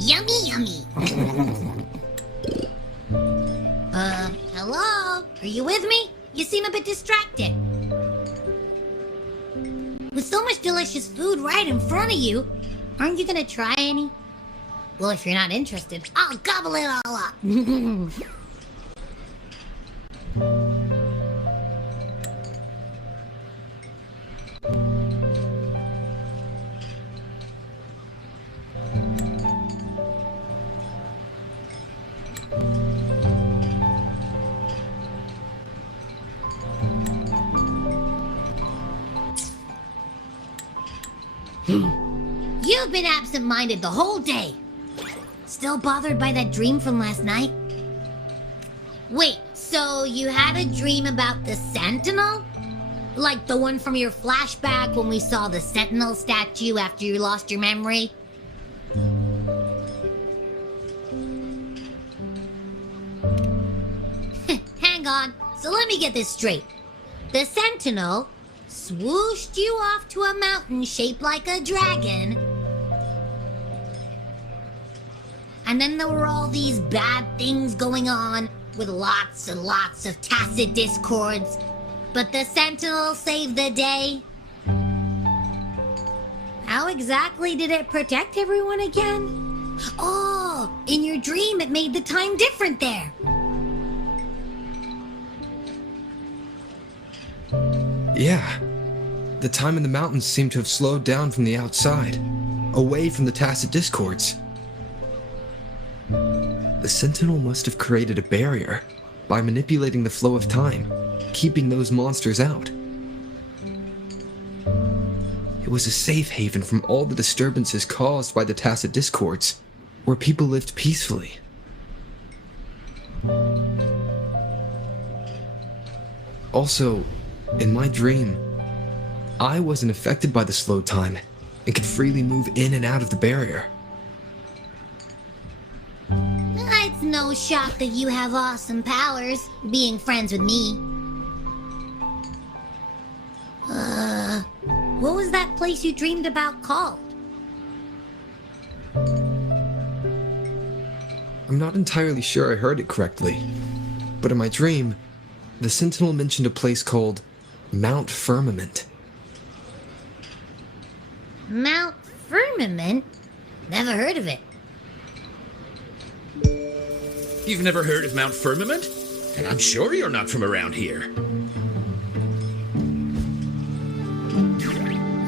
Yummy, yummy. Hello? Are you with me? You seem a bit distracted. With so much delicious food right in front of you, aren't you gonna try any? Well, if you're not interested, I'll gobble it all up. You've been absent-minded the whole day. Still bothered by that dream from last night? Wait, so you had a dream about the Sentinel? Like the one from your flashback when we saw the Sentinel statue after you lost your memory? Hang on, so let me get this straight. The Sentinel swooshed you off to a mountain shaped like a dragon. And then there were all these bad things going on with lots and lots of tacit discords. But the Sentinel saved the day. How exactly did it protect everyone again? Oh, in your dream it made the time different there. Yeah. The time in the mountains seemed to have slowed down from the outside, away from the tacit discords. The Sentinel must have created a barrier by manipulating the flow of time, keeping those monsters out. It was a safe haven from all the disturbances caused by the tacit discords, where people lived peacefully. Also, in my dream, I wasn't affected by the slow time and could freely move in and out of the barrier. It's no shock that you have awesome powers, being friends with me. What was that place you dreamed about called? I'm not entirely sure I heard it correctly, but in my dream, the Sentinel mentioned a place called Mount Firmament. Mount Firmament? Never heard of it. You've never heard of Mount Firmament? And I'm sure you're not from around here.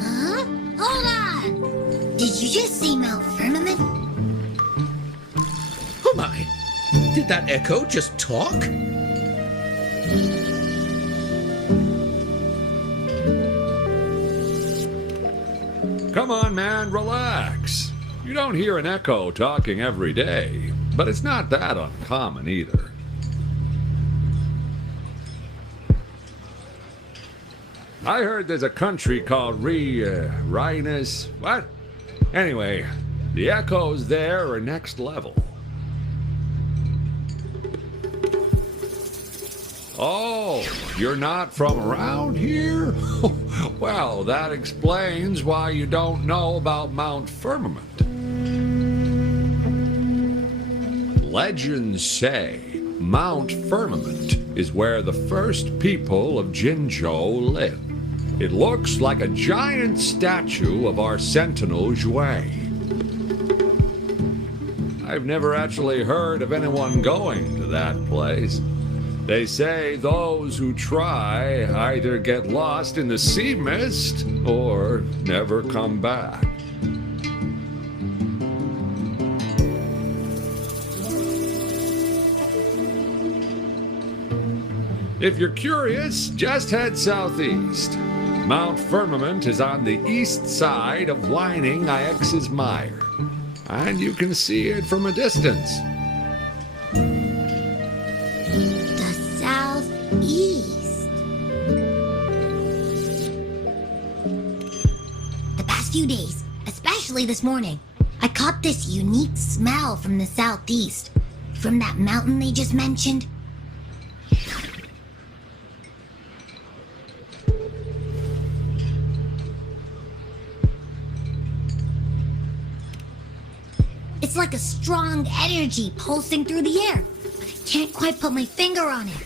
Huh? Hold on! Did you just see Mount Firmament? Oh my! Did that echo just talk? Come on, man, relax. You don't hear an echo talking every day, but it's not that uncommon either. I heard there's a country called Rhinus. What? Anyway, the echoes there are next level. Oh, you're not from around here? Well, that explains why you don't know about Mount Firmament. Legends say Mount Firmament is where the first people of Jinzhou lived. It looks like a giant statue of our Sentinel Zhui. I've never actually heard of anyone going to that place. They say those who try either get lost in the sea mist or never come back. If you're curious, just head southeast. Mount Firmament is on the east side of Whining Ix's Mire. and you can see it from a distance. The southeast. The past few days, especially this morning, I caught this unique smell from the southeast. From that mountain they just mentioned. It's like a strong energy pulsing through the air. But I can't quite put my finger on it.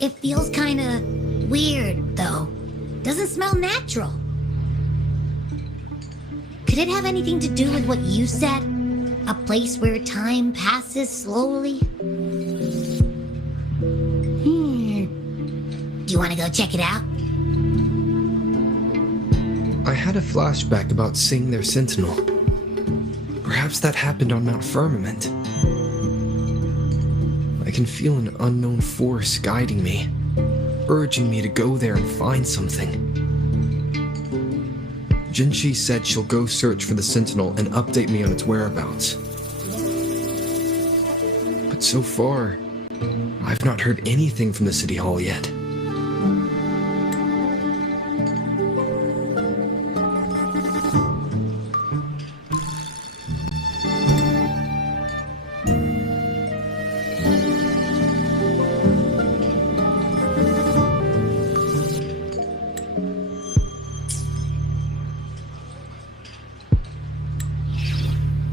It feels kinda weird, though. Doesn't smell natural. Could it have anything to do with what you said? A place where time passes slowly? Do you want to go check it out? I had a flashback about seeing their sentinel. Perhaps that happened on Mount Firmament. I can feel an unknown force guiding me, urging me to go there and find something. Jinzhou said she'll go search for the sentinel and update me on its whereabouts. But so far, I've not heard anything from the city hall yet.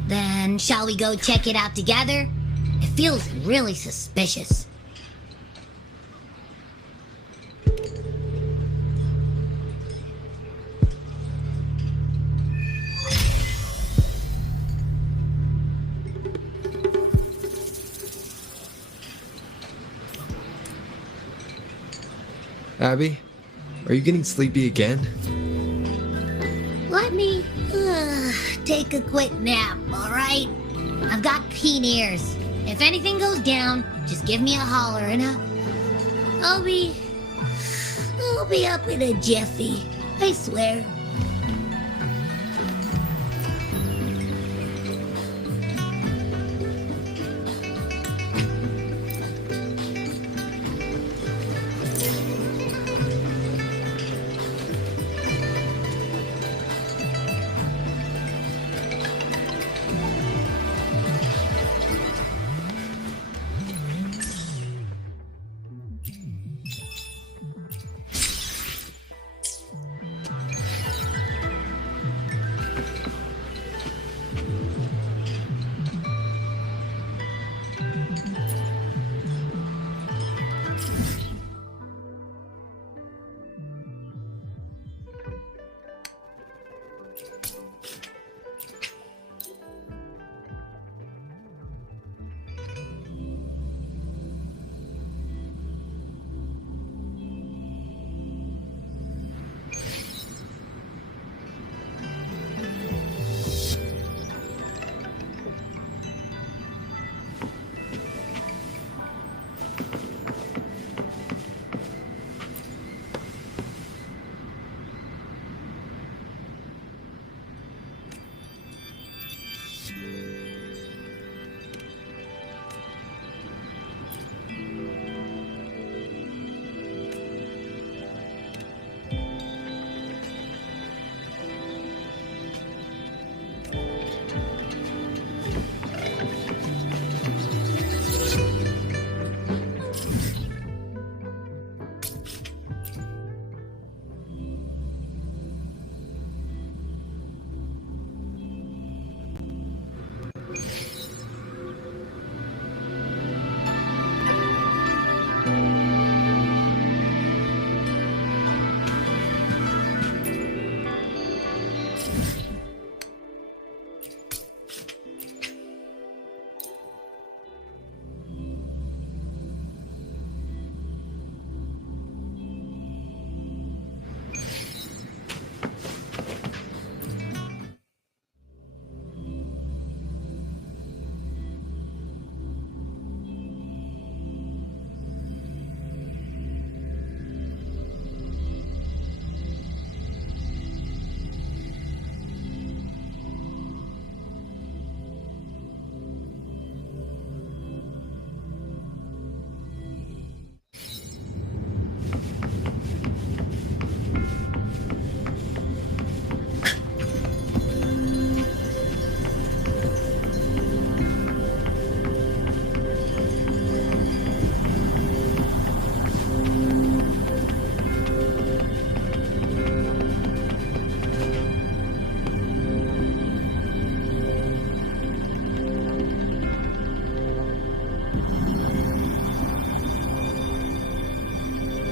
Then shall we go check it out together? It feels really suspicious. Abby, are you getting sleepy again? Let me take a quick nap, alright? I've got keen ears. If anything goes down, just give me a holler and I'll be up in a jiffy. I swear.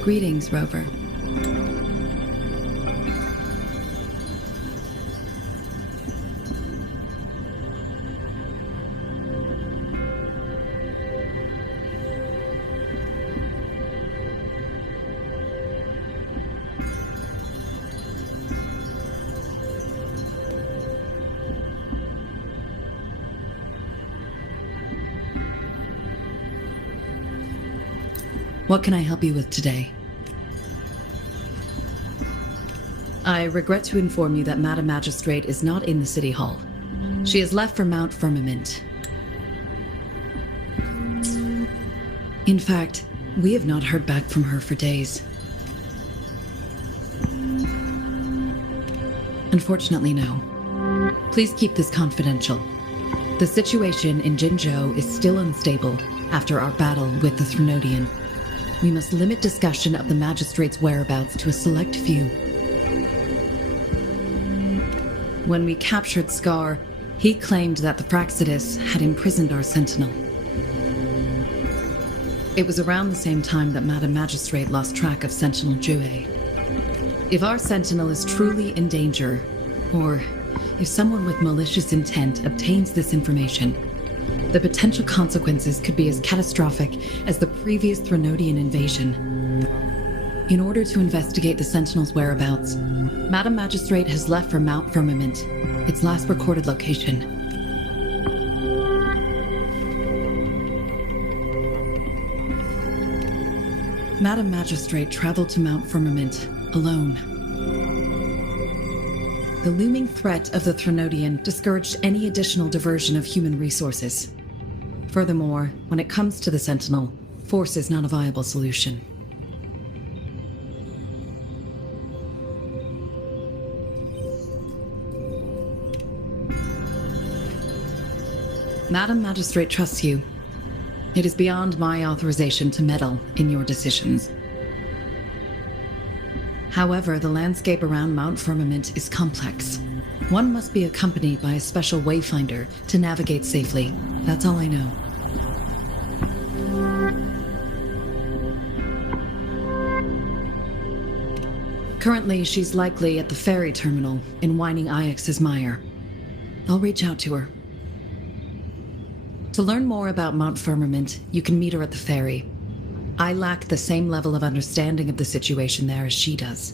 Greetings, Rover. What can I help you with today? I regret to inform you that Madam Magistrate is not in the City Hall. She has left for Mount Firmament. In fact, we have not heard back from her for days. Unfortunately, no. Please keep this confidential. The situation in Jinzhou is still unstable after our battle with the Threnodian. We must limit discussion of the Magistrate's whereabouts to a select few. When we captured Scar, he claimed that the Praxidus had imprisoned our Sentinel. It was around the same time that Madam Magistrate lost track of Sentinel Jue. If our Sentinel is truly in danger, or if someone with malicious intent obtains this information, the potential consequences could be as catastrophic as the previous Threnodian invasion. In order to investigate the Sentinel's whereabouts, Madam Magistrate has left for Mount Firmament, its last recorded location. Madam Magistrate traveled to Mount Firmament alone. The looming threat of the Threnodian discouraged any additional diversion of human resources. Furthermore, when it comes to the Sentinel, force is not a viable solution. Madam Magistrate trusts you. It is beyond my authorization to meddle in your decisions. However, the landscape around Mount Firmament is complex. One must be accompanied by a special wayfinder to navigate safely. That's all I know. Currently, she's likely at the ferry terminal in Whining Ix's Mire. I'll reach out to her. To learn more about Mount Firmament, you can meet her at the ferry. I lack the same level of understanding of the situation there as she does.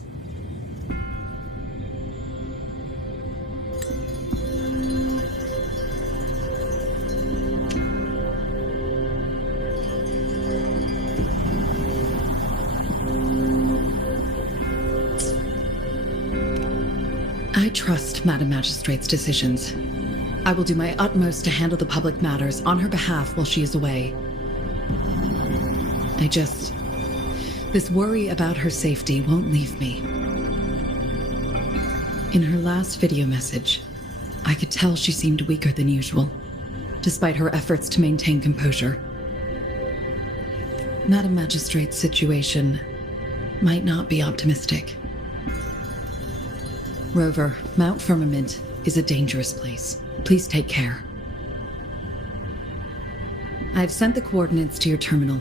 I trust Madam Magistrate's decisions. I will do my utmost to handle the public matters on her behalf while she is away. This worry about her safety won't leave me. In her last video message, I could tell she seemed weaker than usual, despite her efforts to maintain composure. Madam Magistrate's situation might not be optimistic. Rover, Mount Firmament is a dangerous place. Please take care. I've sent the coordinates to your terminal.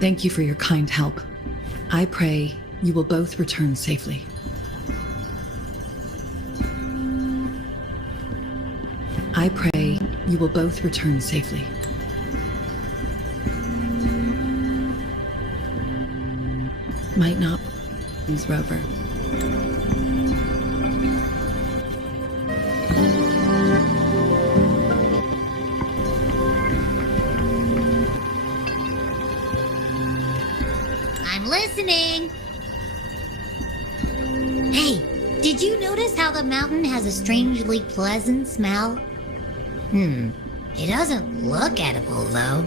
Thank you for your kind help. I pray you will both return safely. I pray you will both return safely. Might not use Rover. Listening. Hey, did you notice how the mountain has a strangely pleasant smell? It doesn't look edible, though.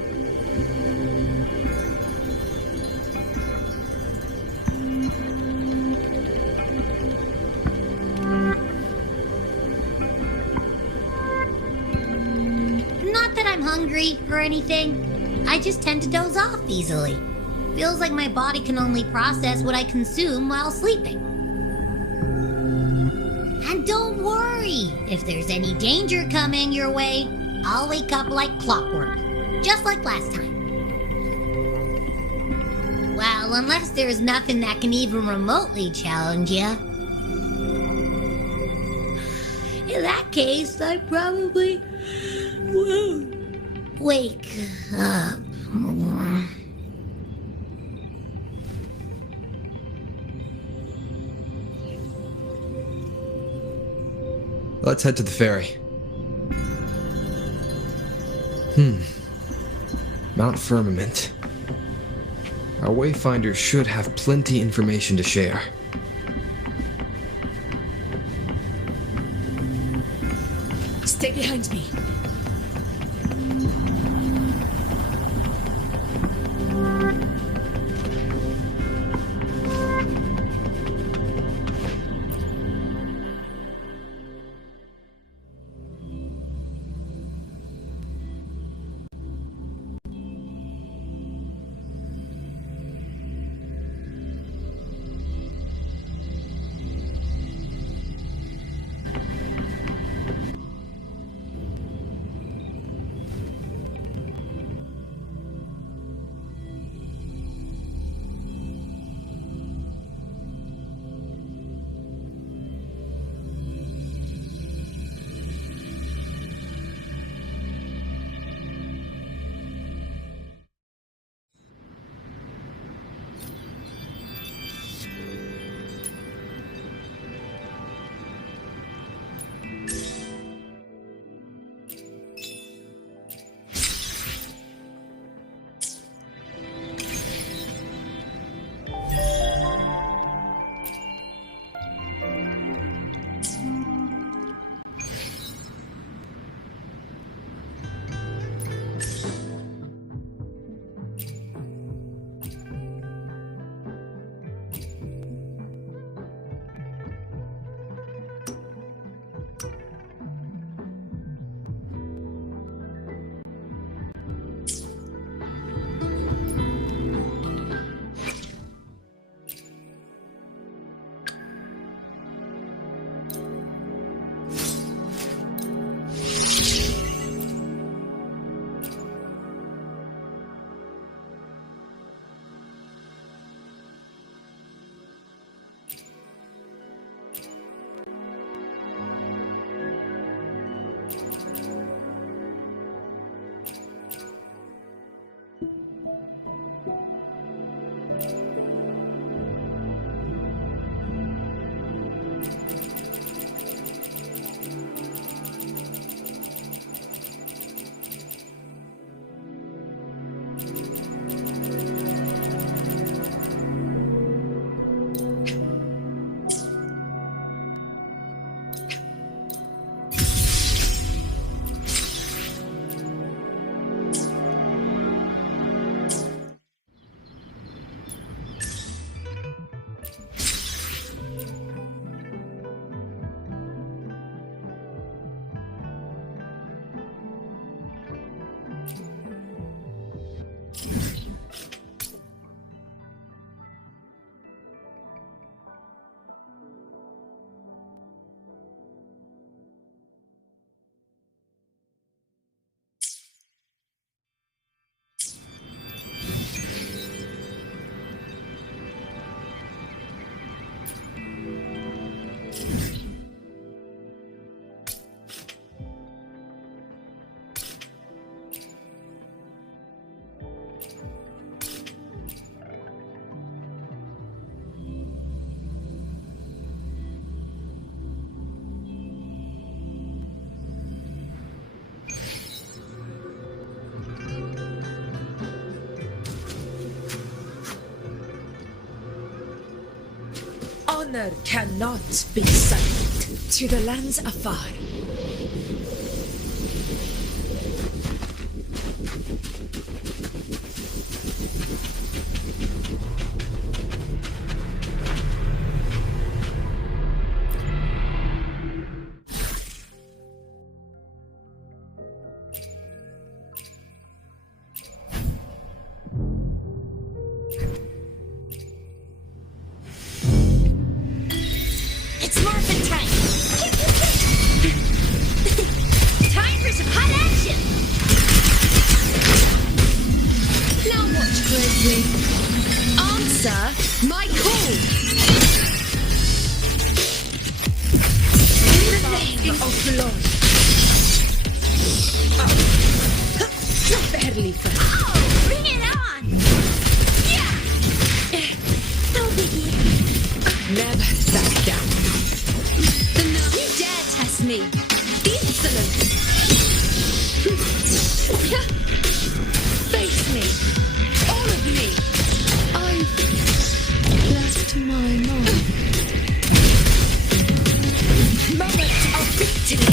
Not that I'm hungry or anything. I just tend to doze off easily. Feels like my body can only process what I consume while sleeping. And don't worry, if there's any danger coming your way, I'll wake up like clockwork, just like last time. Well, unless there's nothing that can even remotely challenge you. In that case, I probably won't wake up. Let's head to the ferry. Mount Firmament. Our Wayfinder should have plenty information to share. Stay behind me. Honor cannot be silent to the lands afar. It's morphin' time! Answer my call. In the name of blood. Barely first. Oh, bring it on! Yeah! No biggie. Never back down. You dare test me? Insolent! Face me! All of me! I've lost my mind. Moment of victory!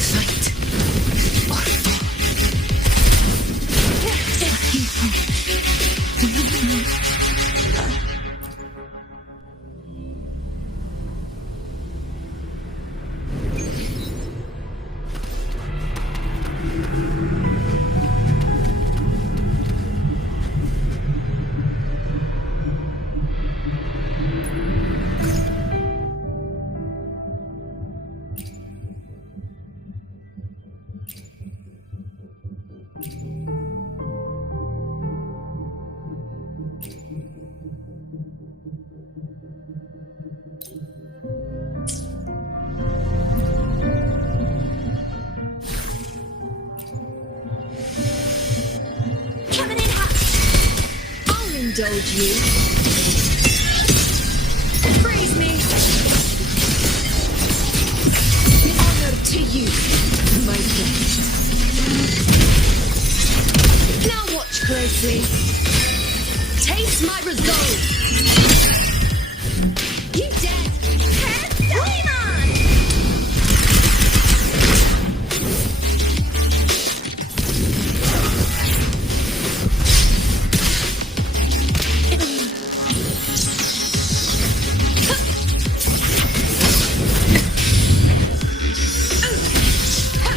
Fight! Coming in hot! I'll indulge you. Praise me. Honor to you, my friend. Now watch closely. Taste my resolve. You dead. Flame on!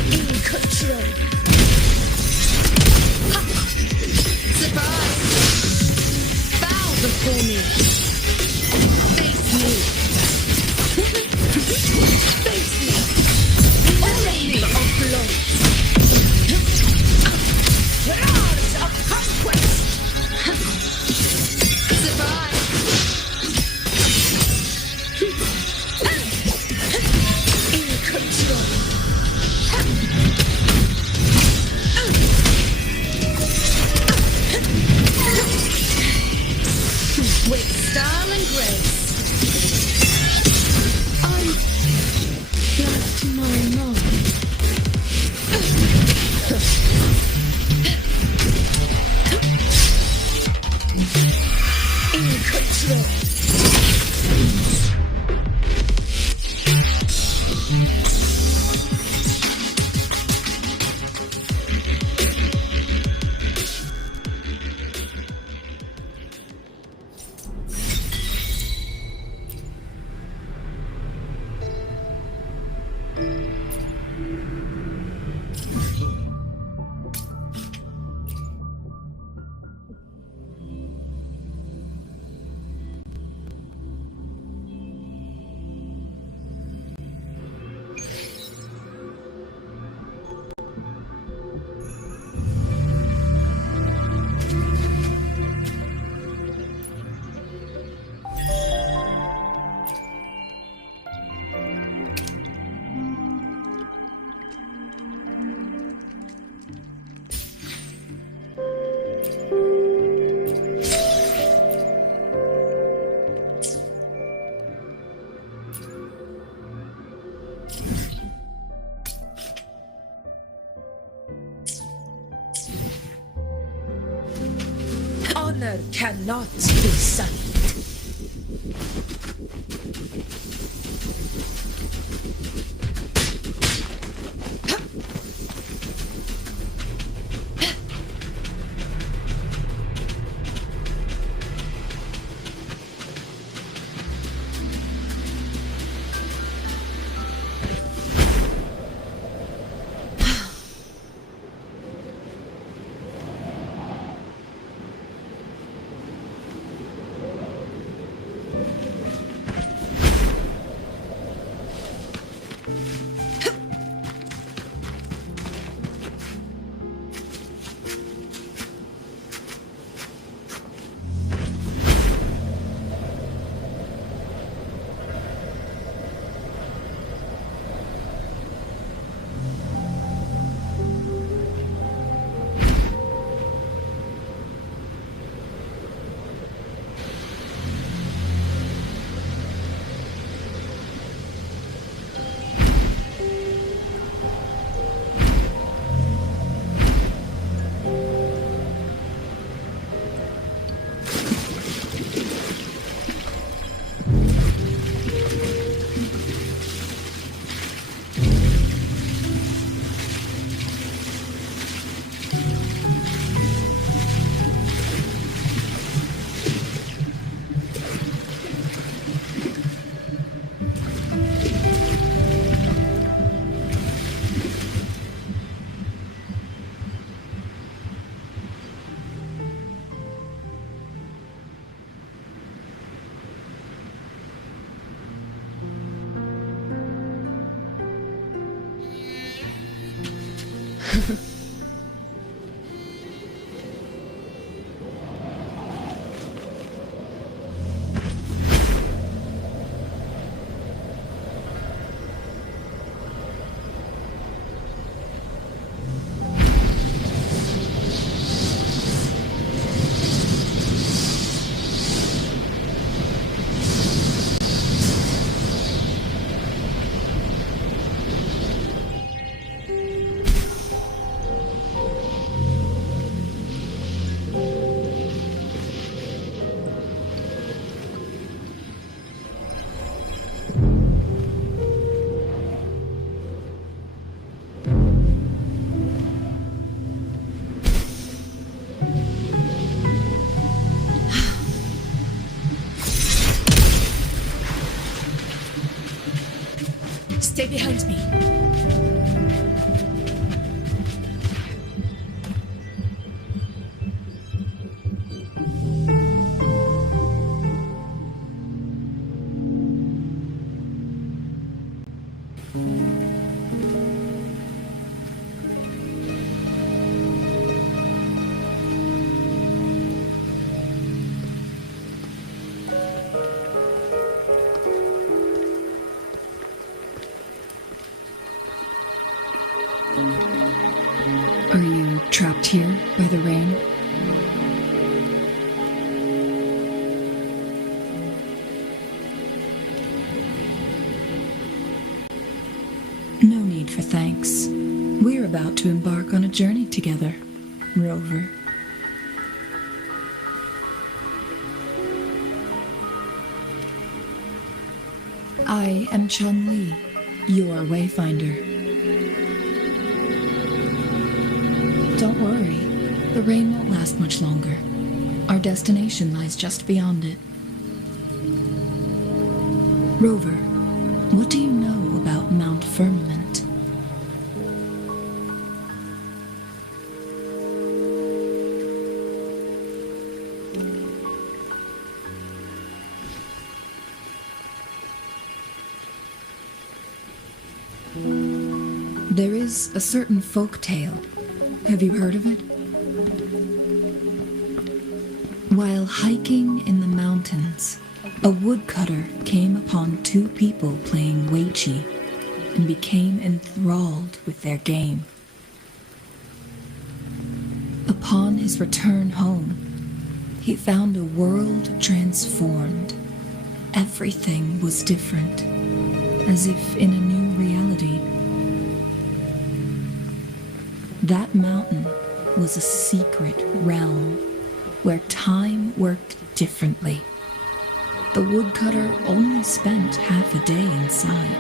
In control. Surprise! Bow before me. Face me. Face me. All name of blood. Roars of conquest. Surprise! In control. With style and grace. I'm lost my mind. In control. Honor cannot be sullied. Stay behind me. Are you trapped here by the rain? No need for thanks. We're about to embark on a journey together, Rover. I am Chun-Li, your wayfinder. Don't worry, the rain won't last much longer. Our destination lies just beyond it. Rover, what do you know about Mount Firmament? There is a certain folk tale. Have you heard of it? While hiking in the mountains, a woodcutter came upon two people playing Weiqi and became enthralled with their game. Upon his return home, he found a world transformed. Everything was different, as if in a new reality. That mountain was a secret realm where time worked differently. The woodcutter only spent half a day inside,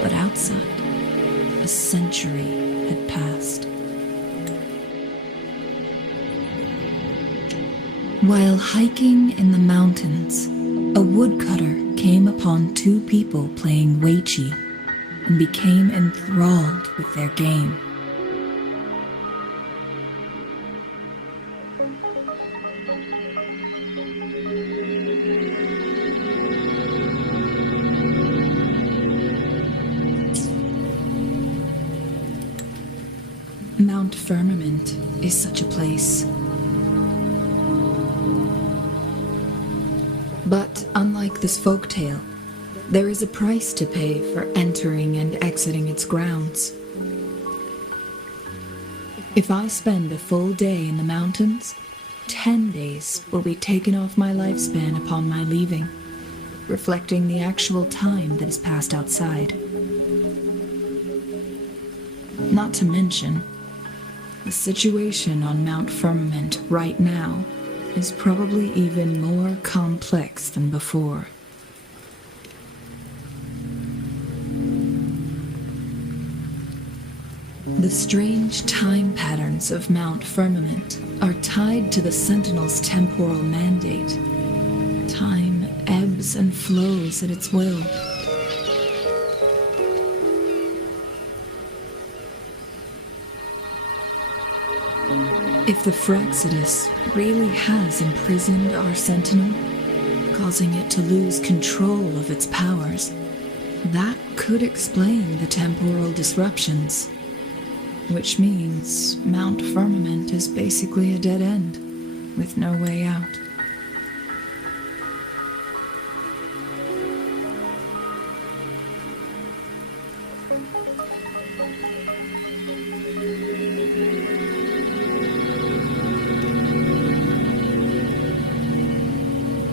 but outside, a century had passed. While hiking in the mountains, a woodcutter came upon two people playing Weiqi and became enthralled with their game. Mount Firmament is such a place. But unlike this folktale, there is a price to pay for entering and exiting its grounds. If I spend a full day in the mountains, 10 days will be taken off my lifespan upon my leaving, reflecting the actual time that has passed outside. Not to mention, the situation on Mount Firmament right now is probably even more complex than before. The strange time patterns of Mount Firmament are tied to the Sentinel's temporal mandate. Time ebbs and flows at its will. If the Frexodus really has imprisoned our Sentinel, causing it to lose control of its powers, that could explain the temporal disruptions. Which means Mount Firmament is basically a dead end, with no way out.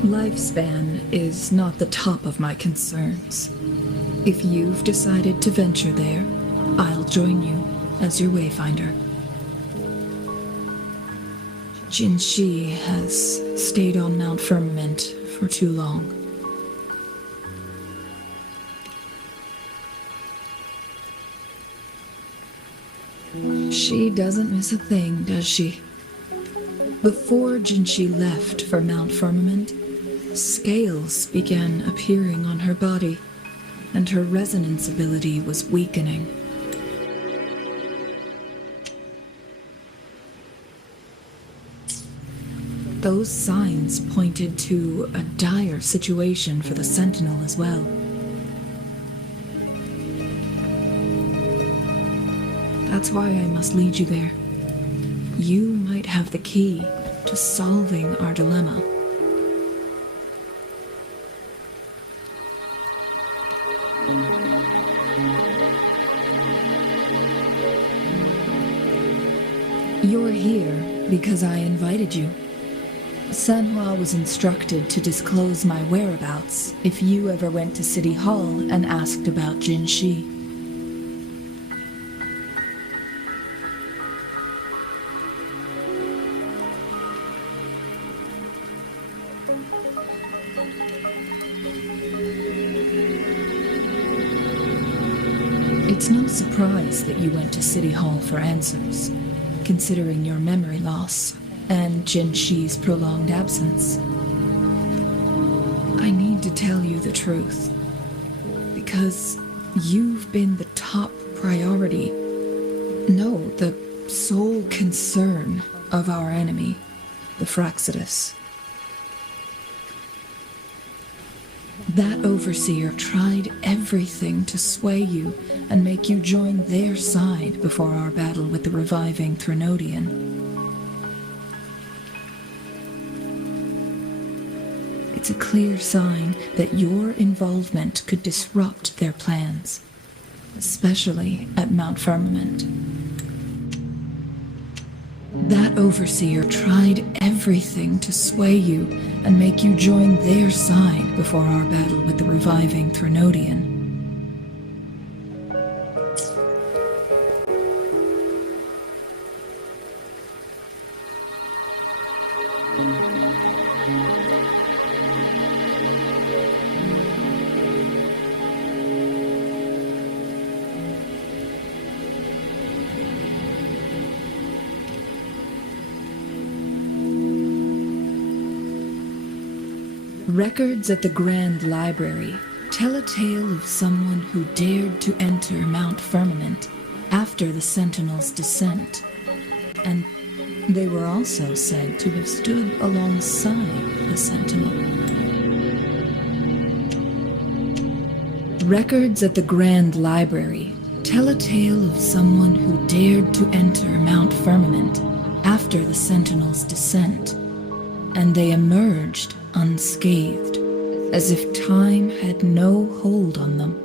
Lifespan is not the top of my concerns. If you've decided to venture there, I'll join you as your wayfinder. Jinzhou has stayed on Mount Firmament for too long. She doesn't miss a thing, does she? Before Jinzhou left for Mount Firmament, scales began appearing on her body, and her resonance ability was weakening. Those signs pointed to a dire situation for the Sentinel as well. That's why I must lead you there. You might have the key to solving our dilemma. You're here because I invited you. Sanhua was instructed to disclose my whereabouts if you ever went to City Hall and asked about Jinzhou. It's no surprise that you went to City Hall for answers, considering your memory loss and Jinzhi's prolonged absence. I need to tell you the truth, because you've been the top priority, no, the sole concern of our enemy, the Fraxidus. That overseer tried everything to sway you and make you join their side before our battle with the reviving Threnodian. It's a clear sign that your involvement could disrupt their plans, especially at Mount Firmament. That overseer tried everything to sway you and make you join their side before our battle with the reviving Threnodian. Records at the Grand Library tell a tale of someone who dared to enter Mount Firmament after the Sentinel's descent, and they were also said to have stood alongside the Sentinel. Records at the Grand Library tell a tale of someone who dared to enter Mount Firmament after the Sentinel's descent, and they emerged unscathed, as if time had no hold on them.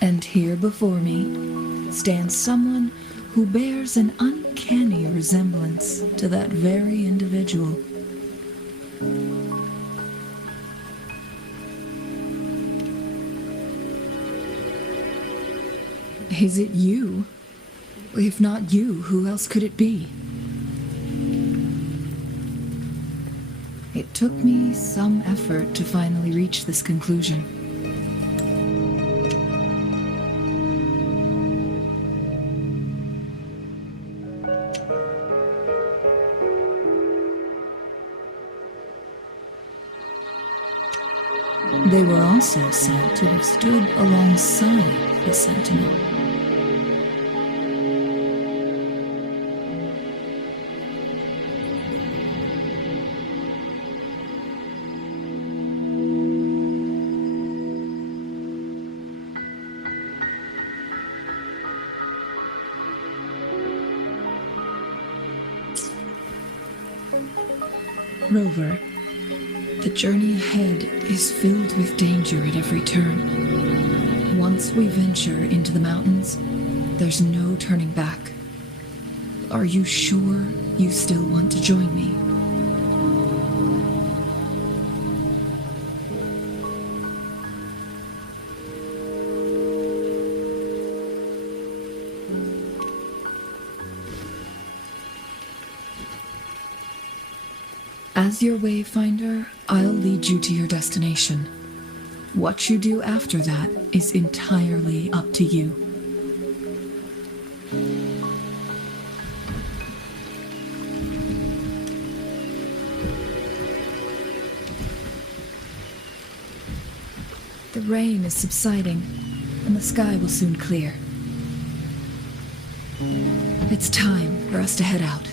And here before me stands someone who bears an uncanny resemblance to that very individual. Is it you? If not you, who else could it be? It took me some effort to finally reach this conclusion. They were also said to have stood alongside the Sentinel. Rover, the journey ahead is filled with danger at every turn. Once we venture into the mountains, there's no turning back. Are you sure you still want to join me? As your wayfinder, I'll lead you to your destination. What you do after that is entirely up to you. The rain is subsiding, and the sky will soon clear. It's time for us to head out.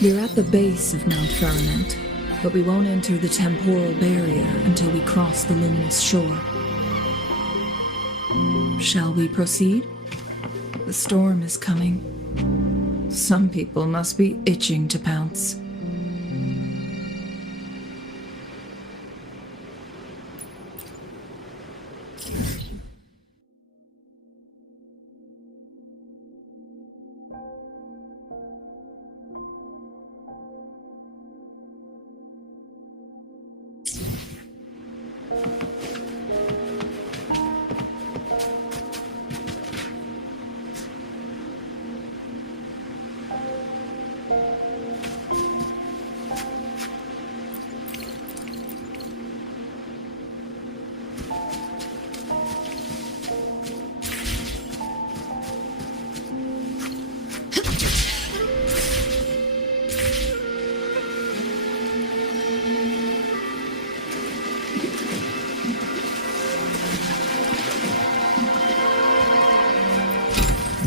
We're at the base of Mount Firmament, but we won't enter the temporal barrier until we cross the luminous shore. Shall we proceed? The storm is coming. Some people must be itching to pounce.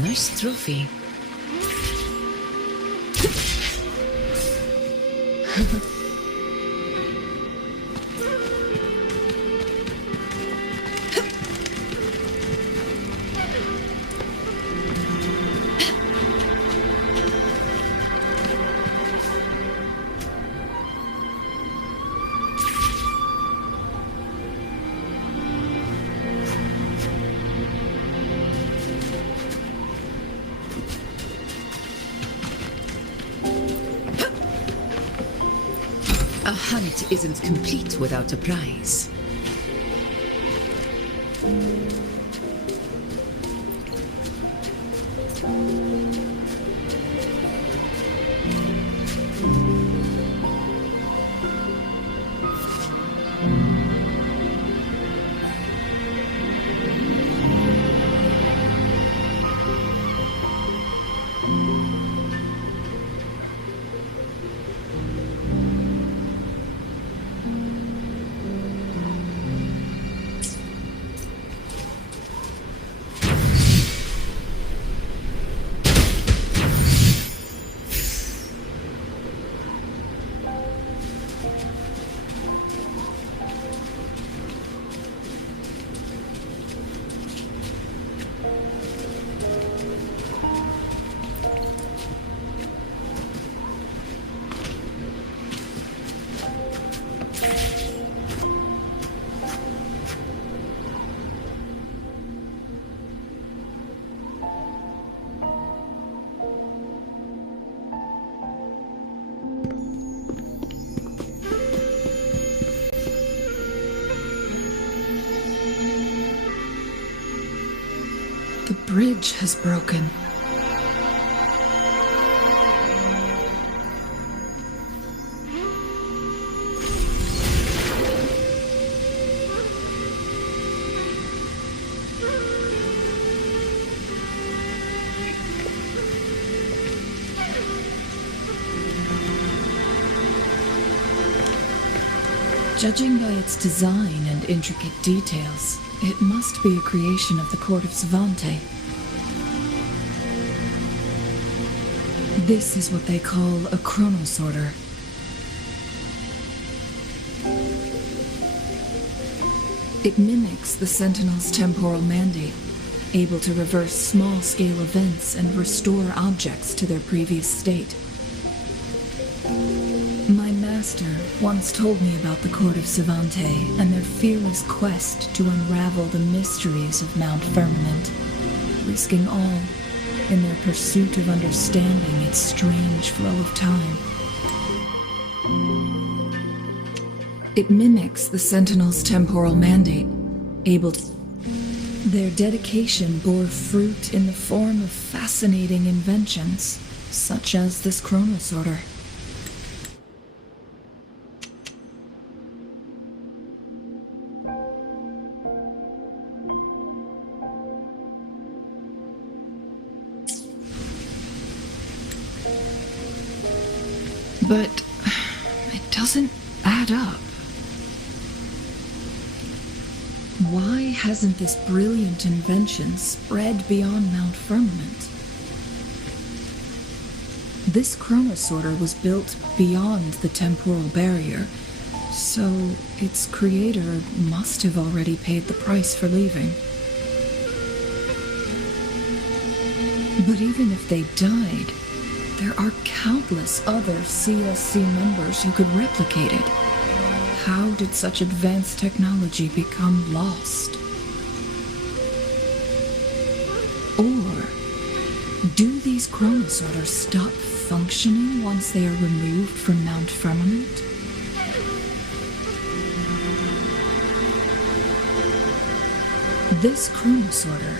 Nice trophy. A hunt isn't complete without a prize. bridge has broken. Judging by its design and intricate details, it must be a creation of the court of Savante. This is what they call a chronosorter. It mimics the Sentinel's temporal mandate, able to reverse small-scale events and restore objects to their previous state. My master once told me about the court of Savante and their fearless quest to unravel the mysteries of Mount Firmament, risking all in their pursuit of understanding its strange flow of time. It mimics the Sentinel's temporal mandate, able to... Their dedication bore fruit in the form of fascinating inventions, such as this chronosorter. But it doesn't add up. Why hasn't this brilliant invention spread beyond Mount Firmament? This chronosorter was built beyond the temporal barrier, so its creator must have already paid the price for leaving. But even if they died, there are countless other CSC members who could replicate it. How did such advanced technology become lost? Or do these chronosorters stop functioning once they are removed from Mount Firmament? This chronosorter,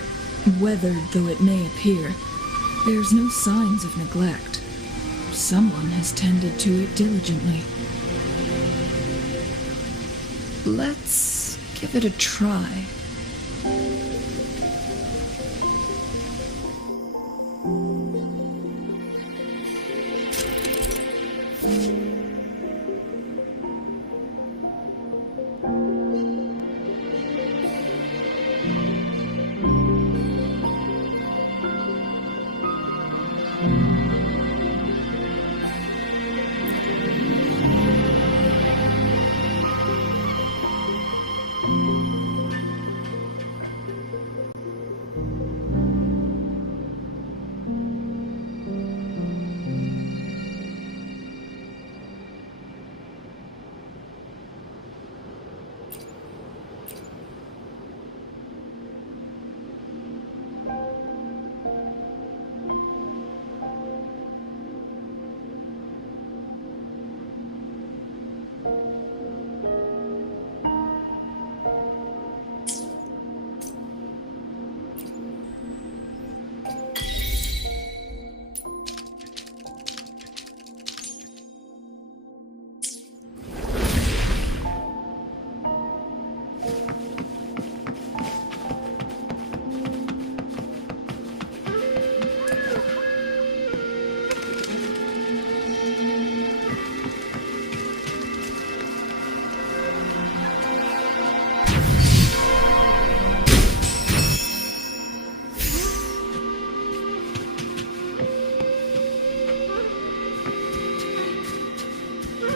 weathered though it may appear, bears no signs of neglect. Someone has tended to it diligently. Let's give it a try.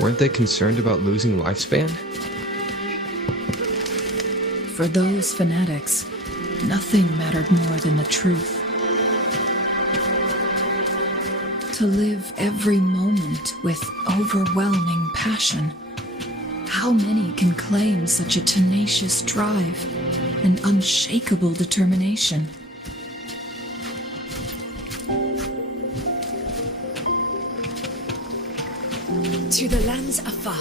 Weren't they concerned about losing lifespan? For those fanatics, nothing mattered more than the truth. To live every moment with overwhelming passion. How many can claim such a tenacious drive and unshakable determination? To the lands afar.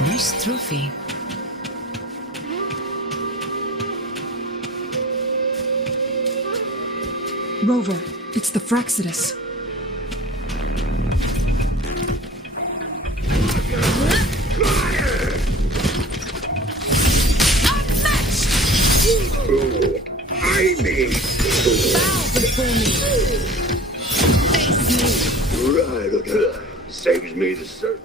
Nice trophy. Rover, it's the Fraxidus. I need Bow before me. Face me. right. Saves me the search.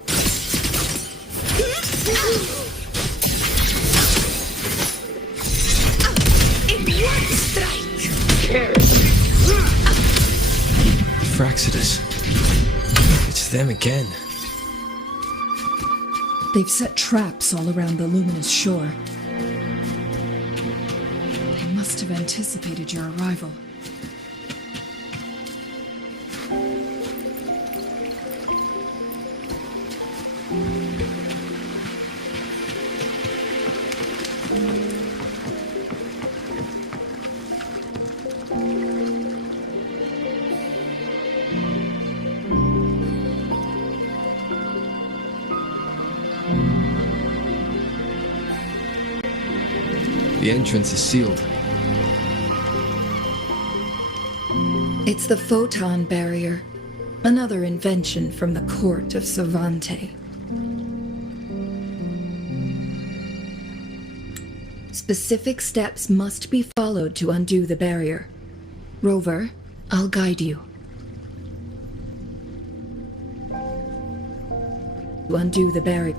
In one strike. Fraxidus. It's them again. They've set traps all around the luminous shore. They must have anticipated your arrival. The entrance is sealed. It's the photon barrier, another invention from the court of Savante. Specific steps must be followed to undo the barrier. Rover, I'll guide you. To undo the barrier.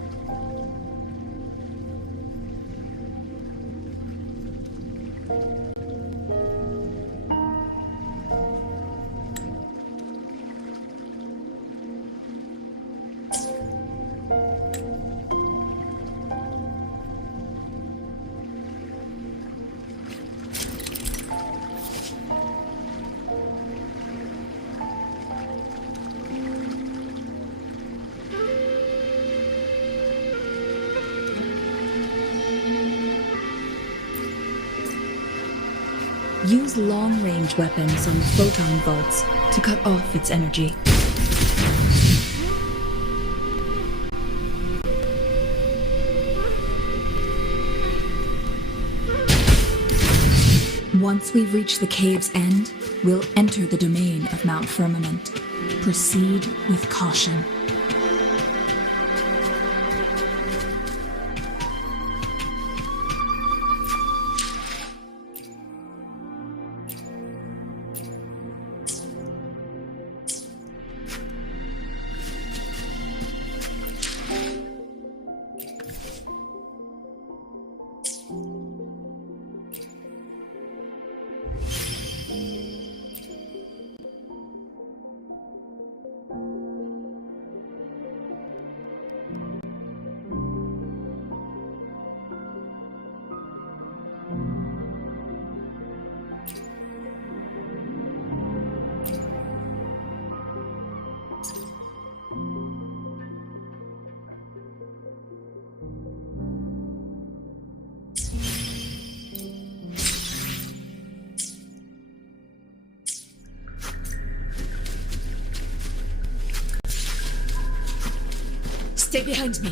Use long-range weapons on the photon vaults to cut off its energy. Once we've reached the cave's end, we'll enter the domain of Mount Firmament. Proceed with caution. Stay behind me.